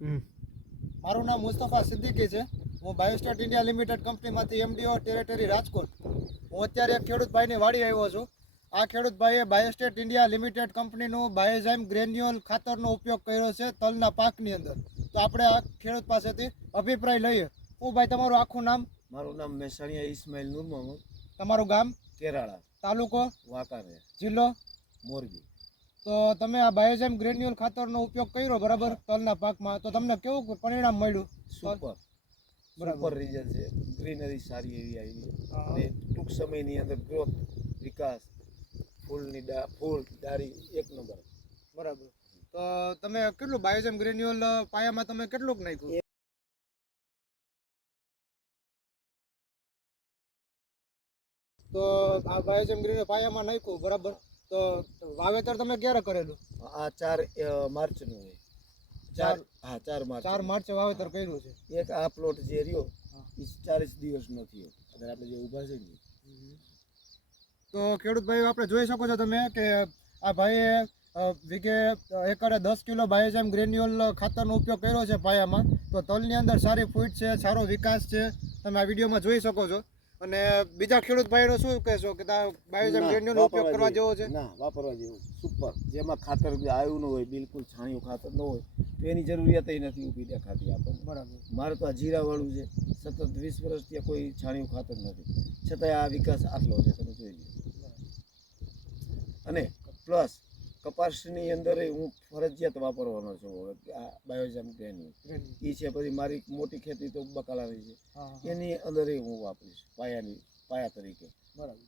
મારું નામ મુસ્તફા સિદ્દીકી છે. હું બાયોસ્ટેટ ઇન્ડિયા લિમિટેડ કંપનીમાંથી એમડીઓ ટેરેટરી રાજકોટ. હું અત્યારે એક ખેડૂત ભાઈની વાડી આવ્યો છું. આ ખેડૂત ભાઈએ બાયોસ્ટેટ ઇન્ડિયા લિમિટેડ કંપનીનું બાયોઝાઇમ ગ્રેન્યુઅલ ખાતરનો ઉપયોગ કર્યો છે તલના પાકની અંદર. તો આપણે આ ખેડૂત પાસેથી અભિપ્રાય લઈએ. હું ભાઈ તમારું આખું નામ? મારું નામ મહેસાણીયા ઇસ્માઇલ નૂર મોહમ્મદ. તમારું ગામ? કેરાળા. તાલુકો? વાંકાનેર. જિલ્લો? મોરબી. તો તમે આ બાયોઝાઇમ ગ્રેન્યુઅલ ખાતરનો ઉપયોગ કર્યો બરાબર તલના પાકમાં, તો તમને કેવું પરિણામ મળ્યું? સુપર સુપર રિઝલ્ટ છે. ગ્રીનરી સારી એવી આવી અને ટૂંક સમયની અંદર ગ્રોથ, વિકાસ, ફૂલ ડાળી એક નંબર. બરાબર. તો તમે કેટલું બાયોઝાઇમ ગ્રેન્યુઅલ પાયામાં તમે કેટલુંક નાખ્યું? તો આ બાયોઝાઇમ ગ્રેન્યુઅલ પાયામાં નાખ્યું બરાબર. તો વાવેતર તમે ક્યારે કરેલું? આ 4 માર્ચનું છે. 4 માર્ચ. 4 માર્ચે વાવેતર કર્યું છે. એક આ પ્લોટ જે રહ્યો એ 40 દિવસનો થયો. અત્યારે આપણે જે ઊભા છે ને. તો ખેડૂત ભાઈઓ આપણે જોઈ શકો છો તમે કે આ ભાઈએ વીઘે એકરે 10 કિલો બાયોઝાઇમ ગ્રેન્યુઅલ ખાતરનો ઉપયોગ કર્યો છે પાયામાં. તો તલની અંદર સારી ફૂટ છે, સારો વિકાસ છે, તમે આ વિડીયોમાં જોઈ શકો છો. અને બીજા ખેડૂત ભાઈઓ શું કહેશો કે બાયોઝાઇમ ગ્રેન્યુઅલ ઉપયોગ કરવા જેવો છે? ના, વાપરવા જેવું સુપર. જેમાં ખાતર આવ્યું ન હોય, બિલકુલ છાણિયું ખાતર ન હોય તો એની જરૂરિયાત નથી ઊભી દેખાતી આપણને. બરાબર. મારે તો આ જીરાવાળું છે, સતત 20 વર્ષથી કોઈ છાણિયું ખાતર નથી, છતાંય આ વિકાસ આટલો છે, તમે જોઈ લો. અને પ્લસ કપાસની અંદર હું ફરજિયાત વાપરવાનો છું આ બાયોઝાઇમ ગ્રેન્યુઅલ. એ છે. પછી મારી મોટી ખેતી તો બકાલાની છે, એની અંદર હું વાપરીશ પાયા તરીકે. બરાબર.